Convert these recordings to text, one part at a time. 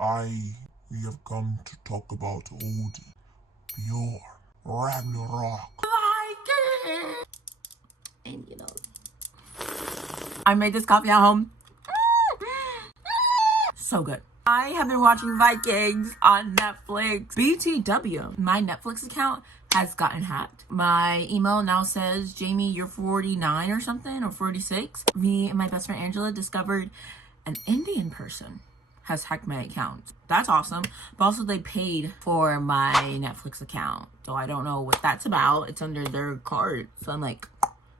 We have come to talk about Odin, Bjorn, Ragnarok. Vikings! And you know, I made this coffee at home. So good. I have been watching Vikings on Netflix. BTW, my Netflix account has gotten hacked. My email now says, Jamie, you're 49 or something, or 46. Me and my best friend Angela discovered an Indian person has hacked my account. That's awesome. But also they paid for my Netflix account. So I don't know what that's about. It's under their card. So I'm like,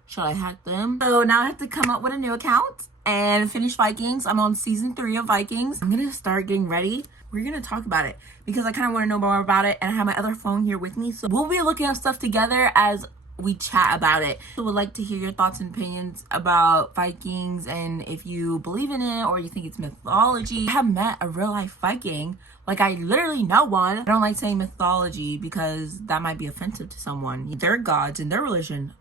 should I hack them? So now I have to come up with a new account and finish Vikings. I'm on season 3 of Vikings. I'm gonna start getting ready. We're gonna talk about it because I kind of want to know more about it, and I have my other phone here with me. So we'll be looking up stuff together as we chat about it. I would like to hear your thoughts and opinions about Vikings, and if you believe in it or you think it's mythology. I have met a real life Viking. Like, I literally know one. I don't like saying mythology because that might be offensive to someone. They're gods in their religion.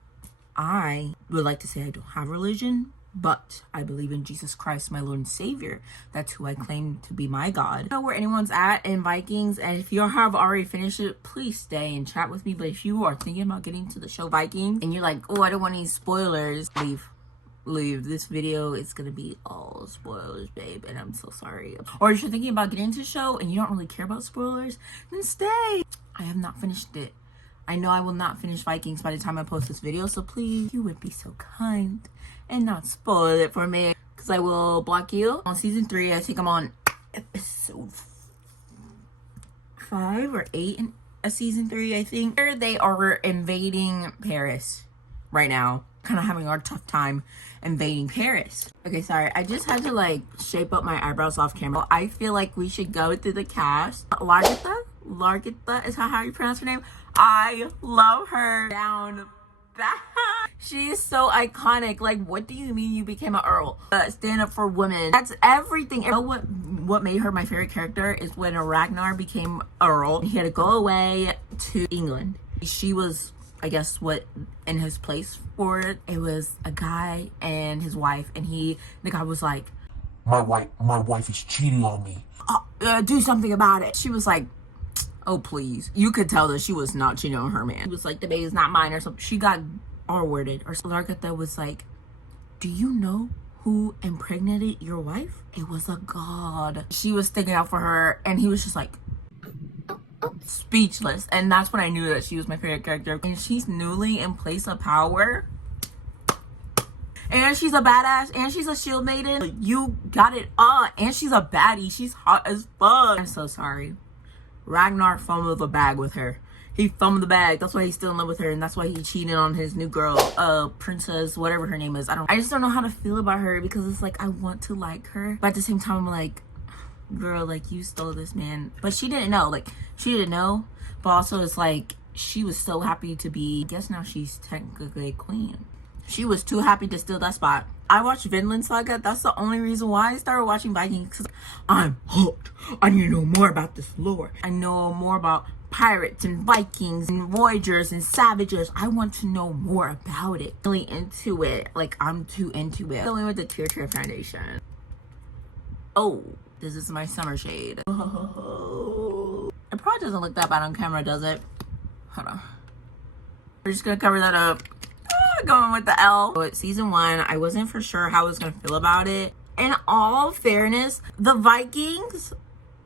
I would like to say I don't have religion, but I believe in Jesus Christ, my Lord and Savior. That's who I claim to be my God. I don't know where anyone's at in Vikings, and if you have already finished it, please stay and chat with me. But if you are thinking about getting to the show Vikings and you're like, oh, I don't want any spoilers, leave. This video is gonna be all spoilers, babe, and I'm so sorry. Or if you're thinking about getting into the show and you don't really care about spoilers, then stay. I have not finished it. I know I will not finish Vikings by the time I post this video, so please, you would be so kind and not spoil it for me, because I will block you. On season 3, I think I'm on episode 5 or 8 in a season 3, I think. They are invading Paris right now. Kind of having a tough time invading Paris. Okay, sorry. I just had to like shape up my eyebrows off camera. I feel like we should go through the cast. Largitha is how you pronounce her name. I love her. Down bad. She is so iconic. Like, what do you mean you became an earl? Stand up for women. That's everything. You know what made her my favorite character is when Ragnar became earl. He had to go away to England. She was, I guess, what in his place for it. It was a guy and his wife, and the guy was like, My wife is cheating on me. Do something about it. She was like, oh please. You could tell that she was not cheating on her man. She was like, the baby's not mine or something. She got R-worded. Or Largatha was like, do you know who impregnated your wife? It was a god. She was sticking out for her, and he was just like speechless. And that's when I knew that she was my favorite character. And she's newly in place of power, and she's a badass, and she's a shield maiden. You got it up. And she's a baddie. She's hot as fuck. I'm so sorry. Ragnar fumbled the bag with her. He fumbled the bag. That's why he's still in love with her, and that's why he cheated on his new girl, princess, whatever her name is. I just don't know how to feel about her, because it's like I want to like her, but at the same time I'm like, girl, like, you stole this man. But she didn't know. Like, she didn't know, but also it's like she was so happy to be, I guess now she's technically a queen. She was too happy to steal that spot. I watched Vinland Saga. That's the only reason why I started watching Vikings, because I'm hooked. I need to know more about this lore. I know more about pirates and Vikings and voyagers and savages. I want to know more about it. Really into it. Like, I'm too into it. Going with the Tear foundation. Oh, this is my summer shade. Oh. It probably doesn't look that bad on camera, does it? Hold on. We're just gonna cover that up. Going with the L. But season 1, I wasn't for sure how I was gonna feel about it. In all fairness, the Vikings,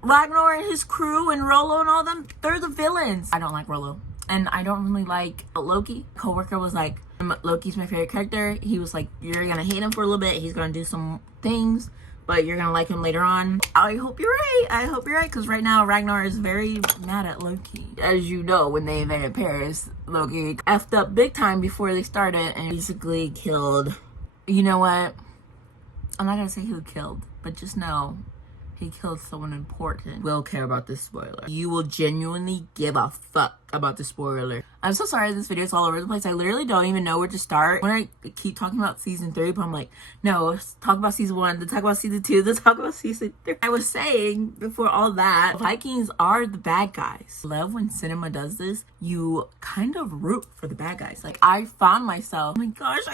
Ragnar and his crew and Rollo and all them, they're the villains. I don't like Rollo, and I don't really like Loki. Coworker was like, Loki's my favorite character. He was like, you're gonna hate him for a little bit. He's gonna do some things, but you're gonna like him later on. I hope you're right. I hope you're right, because right now Ragnar is very mad at Loki. As you know, when they invaded Paris, Loki effed up big time before they started and basically killed. You know what? I'm not gonna say who killed, but just know he killed someone important. Will care about this spoiler. You will genuinely give a fuck about the spoiler. I'm so sorry this video is all over the place. I literally don't even know where to start. When I keep talking about season 3, but I'm like, no, let's talk about season 1, then talk about season 2, then talk about season 3. I was saying before all that, Vikings are the bad guys. I love when cinema does this. You kind of root for the bad guys. Like, I found myself, oh my gosh,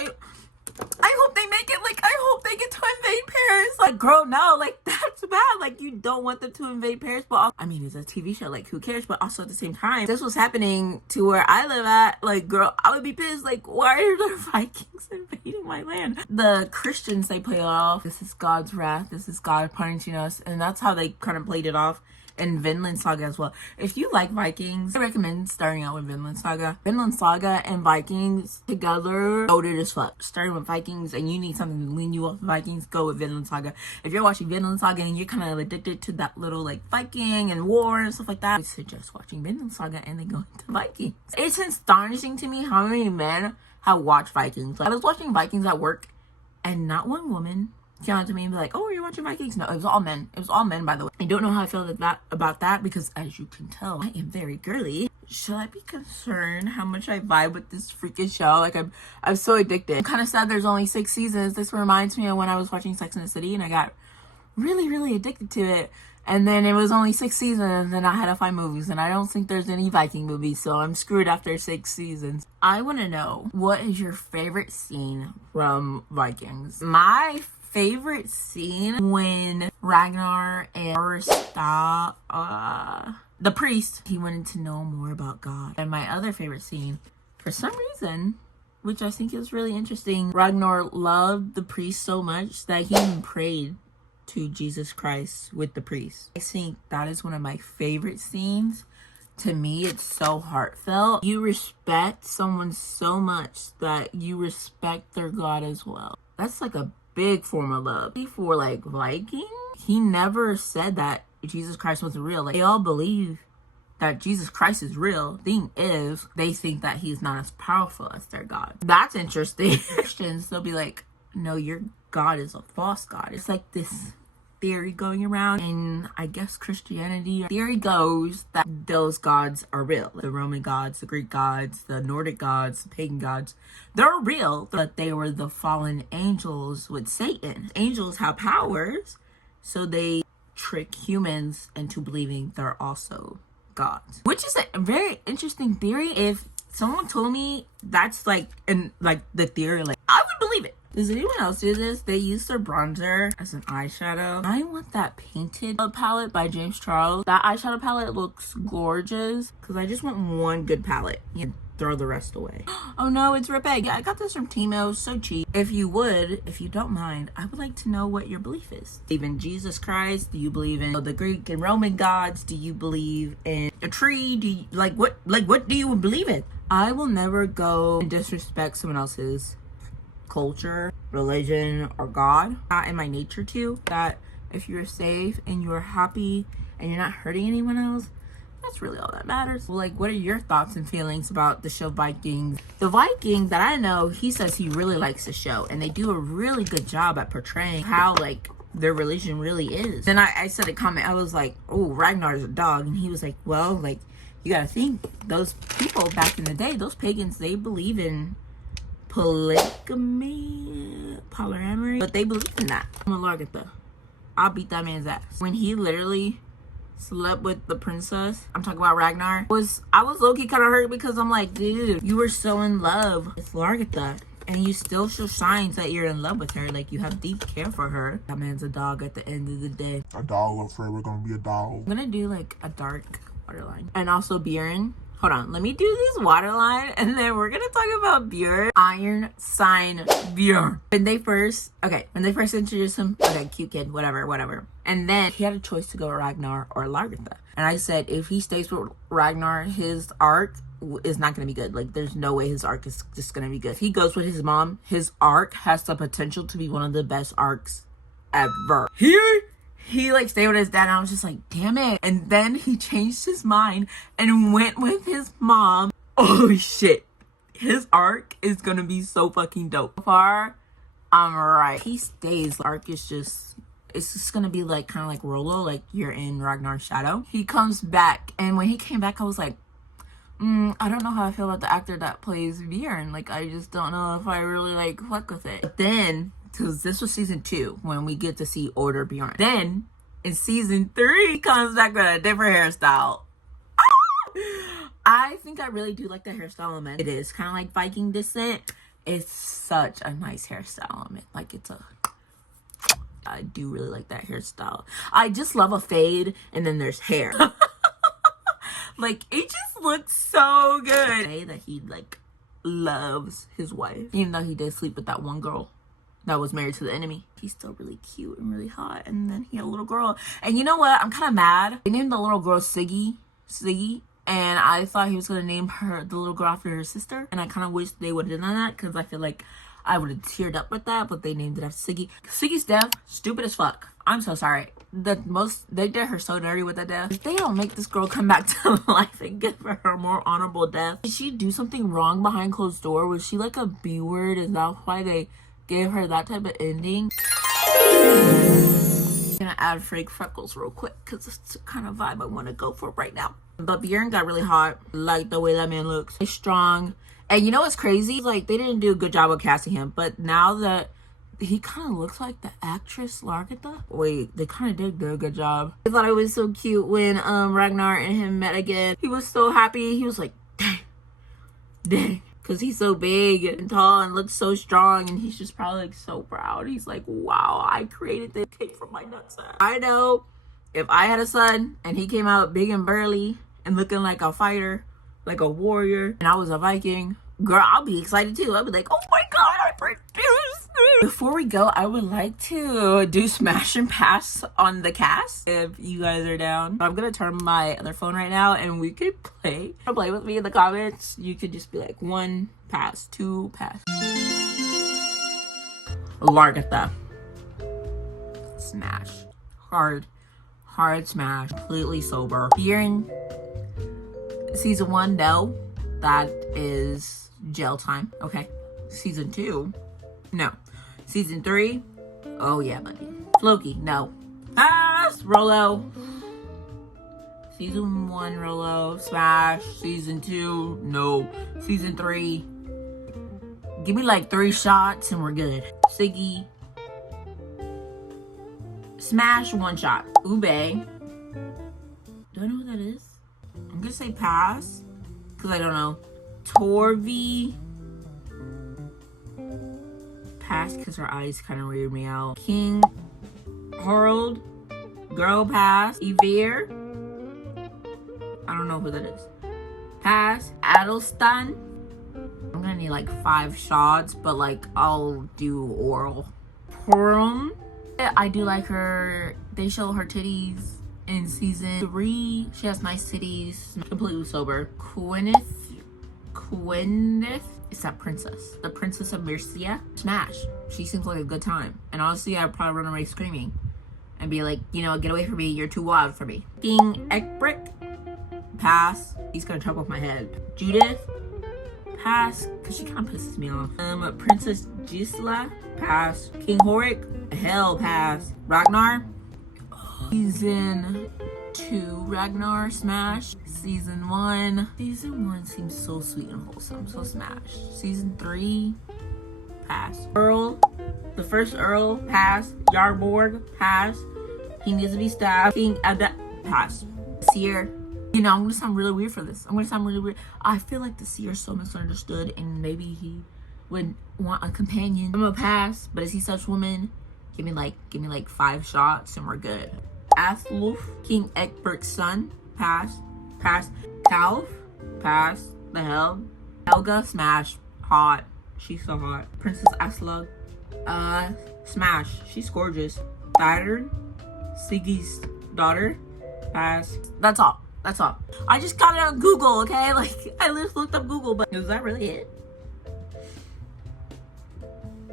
I hope they make it. Like, I hope they get to invade Paris. Like, girl, no, like, that's bad. Like, you don't want them to invade Paris, but also, I mean, it's a TV show, like, who cares? But also at the same time, this was happening to where I live at, like, girl, I would be pissed. Like, why are the Vikings invading my land? The Christians, they play it off. This is God's wrath. This is God punishing us. And that's how they kind of played it off in Vinland Saga as well. If you like Vikings, I recommend starting out with Vinland Saga. Vinland Saga and Vikings together, loaded as fuck. Starting with Vikings and you need something to lean you off Vikings, go with Vinland Saga. If you're watching Vinland Saga and you're kind of addicted to that little like Viking and war and stuff like that, I suggest watching Vinland Saga and then going to Vikings. It's astonishing to me how many men have watched Vikings. Like, I was watching Vikings at work and not one woman came out to me and be like, oh, you're watching Vikings? No, it was all men. It was all men, by the way. I don't know how I feel about that because, as you can tell, I am very girly. Should I be concerned how much I vibe with this freaking show? Like, I'm so addicted. I'm kind of sad there's only 6 seasons. This reminds me of when I was watching Sex and the City and I got really, really addicted to it. And then it was only 6 seasons and I had to find movies. And I don't think there's any Viking movies, so I'm screwed after 6 seasons. I want to know, what is your favorite scene from Vikings? My favorite scene when Ragnar and the priest, he wanted to know more about God. And my other favorite scene, for some reason, which I think is really interesting, Ragnar loved the priest so much that he even prayed to Jesus Christ with the priest. I think that is one of my favorite scenes. To me, it's so heartfelt. You respect someone so much that you respect their God as well. That's like a big form of love. For like Viking, he never said that Jesus Christ wasn't real. Like, they all believe that Jesus Christ is real. Thing is, they think that he's not as powerful as their God. That's interesting. Christians, they'll be like, no, your God is a false God. It's like this theory going around, and I guess Christianity theory goes that those gods are real. The Roman gods, the Greek gods, the Nordic gods, the pagan gods, they're real, but they were the fallen angels with Satan. Angels have powers, so they trick humans into believing they're also gods, which is a very interesting theory. If someone told me that's like the theory, like, I would believe it. Does anyone else do this? They use their bronzer as an eyeshadow. I want that painted palette by James Charles. That eyeshadow palette looks gorgeous because I just want one good palette and throw the rest away. Oh no, it's Rebecca. Yeah, I got this from Timo, so cheap. If you don't mind, I would like to know what your belief is. Do you believe in Jesus Christ? Do you believe in the Greek and Roman gods? Do you believe in a tree? Do you what do you believe in? I will never go and disrespect someone else's culture, religion, or God. Not in my nature to. That if you're safe and you're happy and you're not hurting anyone else, that's really all that matters. Like, what are your thoughts and feelings about the show Vikings? The Viking that I know, he says he really likes the show, and they do a really good job at portraying how like their religion really is. Then I said a comment, I was like, oh, Ragnar's a dog, and he was like, well, like, you gotta think, those people back in the day, those pagans, they believe in polygamy, polyamory, but they believe in that. I'm a Largatha. I'll beat that man's ass. When he literally slept with the princess, I'm talking about Ragnar, I was low-key kind of hurt because I'm like, dude, you were so in love with Largatha and you still show signs that you're in love with her. Like, you have deep care for her. That man's a dog at the end of the day. A dog will forever gonna be a dog. I'm gonna do like a dark waterline. And also Bjorn. Hold on, let me do this waterline and then we're gonna talk about Bjorn. Iron sign Bjorn. When they first introduced him, okay, cute kid, whatever. And then he had a choice to go with Ragnar or Largatha. And I said, if he stays with Ragnar, his arc is not gonna be good. Like, there's no way his arc is just gonna be good. If he goes with his mom, his arc has the potential to be one of the best arcs ever. He like stayed with his dad and I was just like, damn it. And then he changed his mind and went with his mom. Oh shit. His arc is gonna be so fucking dope. So far, I'm right. He stays. Arc is just, it's just gonna be like kind of like Rollo, like you're in Ragnar's shadow. He comes back, and when he came back, I was like, I don't know how I feel about the actor that plays Bjorn. Like, I just don't know if I really like fuck with it. But then, because this was season 2 when we get to see Order Bjorn. Then in season 3, he comes back with a different hairstyle. I think I really do like the hairstyle of men. It is kind of like Viking descent. It's such a nice hairstyle on it. Like, I do really like that hairstyle. I just love a fade and then there's hair. Like, it just looks so good. Say that he like loves his wife, even though he did sleep with that one girl that was married to the enemy. He's still really cute and really hot. And then he had a little girl. And you know what? I'm kind of mad. They named the little girl Siggy. And I thought he was going to name the little girl after her sister. And I kind of wish they would have done that, because I feel like I would have teared up with that. But they named it after Siggy. Siggy's death, stupid as fuck. I'm so sorry. They did her so dirty with that death. If they don't make this girl come back to life and give her a more honorable death. Did she do something wrong behind closed door? Was she like a B word? Is that why they gave her that type of ending? I'm gonna add fake freckles real quick, because it's the kind of vibe I want to go for right now. But Bjorn got really hot. Like the way that man looks. He's strong. And you know what's crazy? Like, they didn't do a good job of casting him. But now that he kind of looks like the actress Largita. Wait, they kind of did do a good job. I thought it was so cute when Ragnar and him met again. He was so happy. He was like, dang. Because he's so big and tall and looks so strong. And he's just probably like so proud. He's like, wow, I created this. Came from my nutsack. I know if I had a son and he came out big and burly and looking like a fighter, like a warrior, and I was a Viking, girl, I'll be excited too. I'll be like, oh my god, I produced this. Before we go, I would like to do smash and pass on the cast, if you guys are down. I'm gonna turn my other phone right now and we could play with me in the comments. You could just be like 1 pass, 2 pass. Largita. Smash. Hard smash. Completely sober. Bjorn, season 1, no, that is jail time. Okay. Season 2, no. Season 3, oh yeah, buddy. Floki, no. Pass. Rolo. Season 1, Rolo. Smash. Season 2, no. Season 3, give me like 3 shots and we're good. Siggy. Smash, 1 shot. Ube. Do I know who that is? I'm gonna say pass, because I don't know. Torvi. Pass, because her eyes kind of weird me out. King Harold. Girl, pass. Ivir. I don't know who that is. Pass. Adelstan. I'm gonna need like 5 shots, but like I'll do oral. Purum. I do like her. They show her titties in season 3. She has nice titties. Completely sober. Gwyneth. It's that princess. The Princess of Mercia. Smash. She seems like a good time. And honestly, I'd probably run away screaming and be like, you know, get away from me. You're too wild for me. King Ekbrick. Pass. He's gonna chop off my head. Judith. Pass, because she kind of pisses me off. Princess Gisela. Pass. King Horik. Hell, pass. Ragnar. Season 2, Ragnar. Smash. Season 1. Season 1 seems so sweet and wholesome, so smash. Season 3. Pass. Earl. The first Earl. Pass. Yarborg. Pass. He needs to be stabbed. King Ada. Pass. Seer. You know, I'm gonna sound really weird for this. I feel like the Seer is so misunderstood, and maybe he would want a companion. I'm gonna pass, but is he such woman? Give me like 5 shots and we're good. Athluf, King Ekbert's son. Pass. Calf. Pass. The hell. Helga. Smash. Hot. She's so hot. Princess Aslug. Smash. She's gorgeous. Saturn. Siggy's daughter. Pass. That's all. I just got it on Google, okay? Like, I just looked up Google, but is that really it?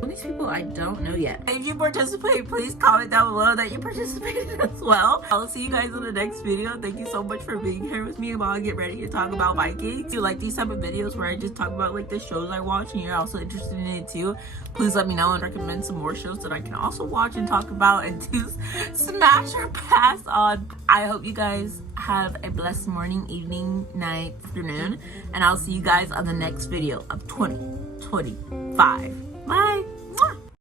All these people I don't know yet. If you participate, please comment down below that you participated as well. I'll see you guys in the next video. Thank you so much for being here with me while I get ready to talk about Vikings. If you like these type of videos where I just talk about like the shows I watch and you're also interested in it too, please let me know and recommend some more shows that I can also watch and talk about and to smash or pass on. I hope you guys have a blessed morning, evening, night, afternoon, and I'll see you guys on the next video of 2025. Bye.